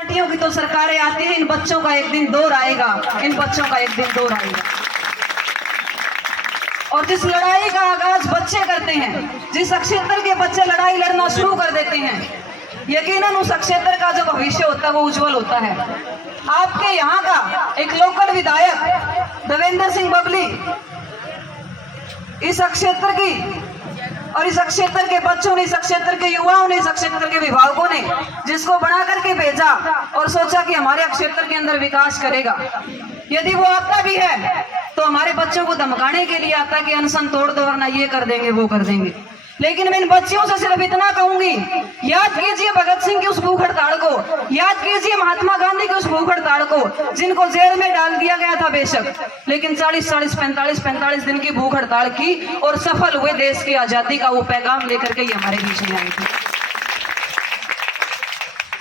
पार्टियों की तो सरकारें आती है, इन बच्चों का एक दिन दौर आएगा, इन बच्चों का एक दिन दौर आएगा। और जिस लड़ाई का आगाज बच्चे करते हैं, जिस क्षेत्र के बच्चे लड़ाई लड़ना शुरू कर देते हैं, यकीनन उस क्षेत्र का जो भविष्य होता है वो उज्जवल होता है। आपके यहाँ का एक लोकल विधायक देवेंद्र सिंह बबली इस क्षेत्र की और इस क्षेत्र के बच्चों ने, इस क्षेत्र के युवाओं ने, इस क्षेत्र के विभागों ने जिसको बना करके भेजा और सोचा कि हमारे क्षेत्र के अंदर विकास करेगा। यदि वो आता भी है तो हमारे बच्चों को धमकाने के लिए आता कि अनशन तोड़ दो वरना ये कर देंगे वो कर देंगे। लेकिन मैं इन बच्चियों से सिर्फ इतना कहूंगी, याद कीजिए भगत सिंह की उस भूख हड़ताल को, याद कीजिए महात्मा गांधी की उस भूख हड़ताल को, जिनको जेल में डाल दिया गया था बेशक, लेकिन 45 दिन की भूख हड़ताल की और सफल हुए देश की आजादी का वो पैगाम लेकर के ये हमारे बीच में आए थे।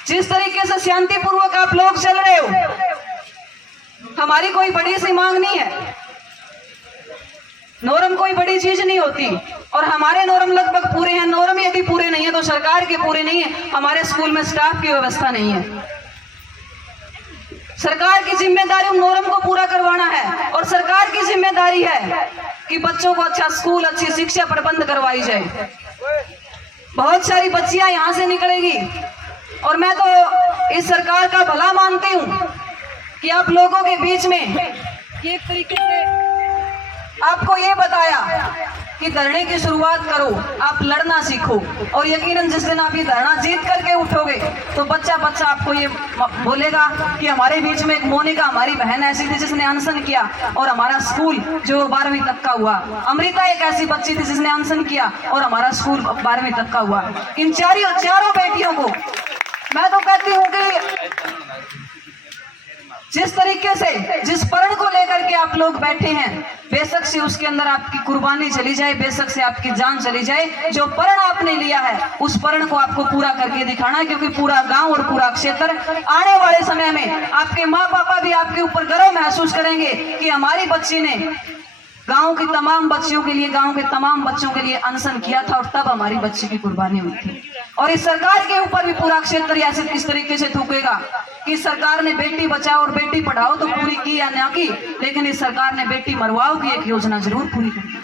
जिस तरीके से शांतिपूर्वक आप लोग चल रहे हो, हमारी कोई बड़ी सी मांग नहीं है, नॉर्म कोई बड़ी चीज नहीं होती और हमारे नॉर्म लगभग पूरे हैं। नॉर्म यदि पूरे नहीं है तो सरकार के पूरे नहीं है। हमारे स्कूल में स्टाफ की व्यवस्था नहीं है। सरकार की जिम्मेदारी उन नॉर्म को पूरा करवाना है और सरकार की जिम्मेदारी है कि बच्चों को अच्छा स्कूल, अच्छी शिक्षा प्रबंध करवाई जाए। बहुत सारी बच्चियां यहां से निकलेगी और मैं तो इस सरकार का भला मानती हूं कि आप लोगों के बीच में एक तरीके से आपको ये बताया कि धरने की शुरुआत करो, आप लड़ना सीखो और यकीनन जिस दिन आप ये धरना जीत करके उठोगे तो बच्चा आपको ये बोलेगा कि हमारे बीच में एक मोनिका हमारी बहन ऐसी थी जिसने अनशन किया और हमारा स्कूल जो 12वीं तक का हुआ, अमृता एक ऐसी बच्ची थी जिसने अनशन किया और हमारा स्कूल 12वीं तक का हुआ। इन चारों बेटियों को मैं तो कहती हूँ कि जिस तरीके से, जिस प्रण को लेकर के आप लोग बैठे हैं, बेशक से उसके अंदर आपकी कुर्बानी चली जाए, बेशक से आपकी जान चली जाए, जो प्रण आपने लिया है उस प्रण को आपको पूरा करके दिखाना है। क्योंकि पूरा गांव और पूरा क्षेत्र आने वाले समय में आपके माँ पापा भी आपके ऊपर गर्व महसूस करेंगे कि हमारी बच्ची ने गांव की तमाम बच्चियों के लिए, गांव के तमाम बच्चों के लिए अनशन किया था और तब हमारी बच्ची की कुर्बानी हुई थी। और इस सरकार के ऊपर भी पूरा क्षेत्र ऐसे इस तरीके से थूकेगा कि सरकार ने बेटी बचाओ और बेटी पढ़ाओ तो पूरी की या ना की, लेकिन इस सरकार ने बेटी मरवाओ की एक योजना जरूर पूरी की।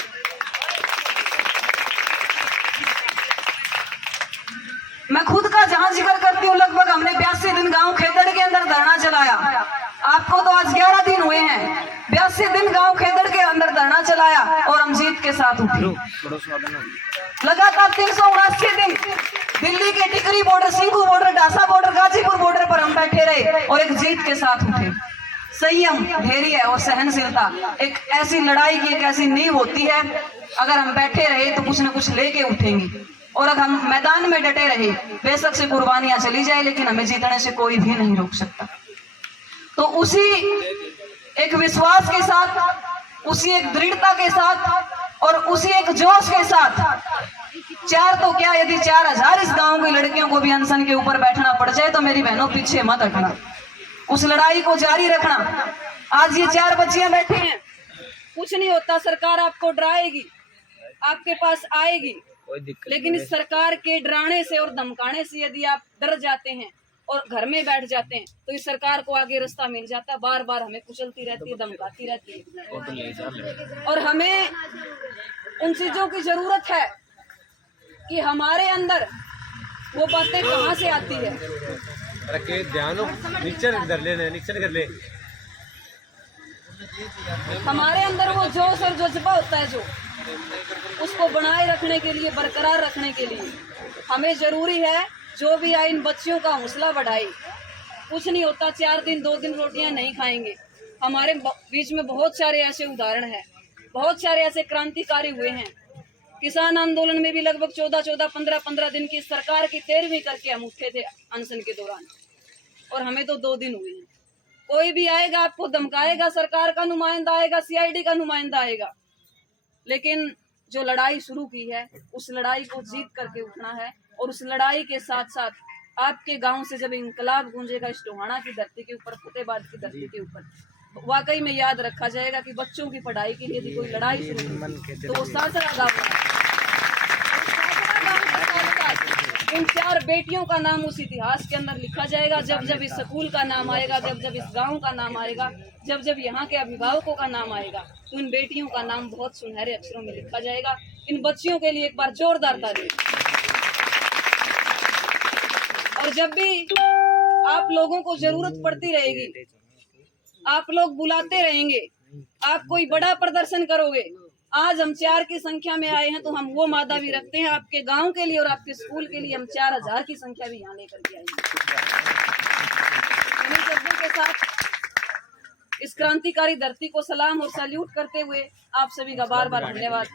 मैं खुद का जहां जिक्र करती हूँ, लगभग हमने 82 दिन गांव खेदड़ के अंदर धरना चलाया। आपको तो आज 11 दिन हुए हैं, 82 दिन गांव खेदड़ के अंदर धरना चलाया और हम जीत के साथ उठे। लगातार 379 दिन दिल्ली के Tikri border, Singhu border, Dhansa border, Ghazipur border पर हम बैठे रहे और एक जीत के साथ उठे। संयम, धैर्य और सहनशीलता एक ऐसी लड़ाई की एक ऐसी नींव होती है, अगर हम बैठे रहे तो कुछ न कुछ लेके उठेंगे और अगर हम मैदान में डटे रहे, बेशक से कुर्बानियां चली जाए लेकिन हमें जीतने से कोई भी नहीं रोक सकता। तो उसी एक विश्वास के साथ, उसी एक दृढ़ता के साथ और उसी एक जोश के साथ, 4 तो क्या, यदि 4000 इस गांव की लड़कियों को भी अनशन के ऊपर बैठना पड़ जाए तो मेरी बहनों पीछे मत हटना, उस लड़ाई को जारी रखना। आज ये 4 बच्चियां बैठी हैं, कुछ नहीं होता, सरकार आपको डराएगी, आपके पास आएगी, लेकिन इस सरकार के डराने से और धमकाने से यदि आप डर जाते हैं और घर में बैठ जाते हैं तो इस सरकार को आगे रास्ता मिल जाता है। बार बार हमें कुचलती रहती है, धमकाती रहती है और हमें उन चीजों की जरूरत है कि हमारे अंदर वो बातें कहाँ से आती है। हमारे अंदर वो जोश और जज्बा होता है, जो उसको बनाए रखने के लिए, बरकरार रखने के लिए हमें जरूरी है जो भी आए इन बच्चियों का हौसला बढ़ाए। कुछ नहीं होता, 4 दिन 2 दिन रोटियां नहीं खाएंगे। हमारे बीच में बहुत सारे ऐसे उदाहरण हैं, बहुत सारे ऐसे क्रांतिकारी हुए हैं। किसान आंदोलन में भी लगभग 14-14, 15-15 दिन की सरकार की 13वीं करके हम उठे थे अनशन के दौरान और हमें तो 2 दिन हुए हैं। कोई भी आएगा आपको धमकाएगा, सरकार का नुमाइंदा आएगा, CID का नुमाइंदा आएगा, लेकिन जो लड़ाई शुरू की है उस लड़ाई को जीत करके उठना है। और उस लड़ाई के साथ साथ आपके गांव से जब इंकलाब गूंजेगा इस टोहाना की धरती के ऊपर, फतेहाबाद की धरती के ऊपर, वाकई में याद रखा जाएगा कि बच्चों की पढ़ाई के लिए यदि कोई लड़ाई शुरू हुई तो वो सासरा गाँव उन 4 बेटियों का नाम उस इतिहास के अंदर लिखा जाएगा। जब जब इस स्कूल का नाम आएगा, जब जब इस गांव का नाम आएगा, जब जब यहाँ के अभिभावकों का नाम आएगा, तो उन बेटियों का नाम बहुत सुनहरे अक्षरों में लिखा जाएगा। इन बच्चियों के लिए एक बार जोरदार ताली। और जब भी आप लोगों को जरूरत पड़ती रहेगी, आप लोग बुलाते रहेंगे, आप कोई बड़ा प्रदर्शन करोगे, आज हम 4 की संख्या में आए हैं तो हम वो मादा भी रखते हैं आपके गांव के लिए और आपके स्कूल के लिए। हम 4000 की संख्या भी यहाँ लेकर के आएंगे। इन्हीं शब्दों के साथ इस क्रांतिकारी धरती को सलाम और सैल्यूट करते हुए आप सभी का बार बार धन्यवाद।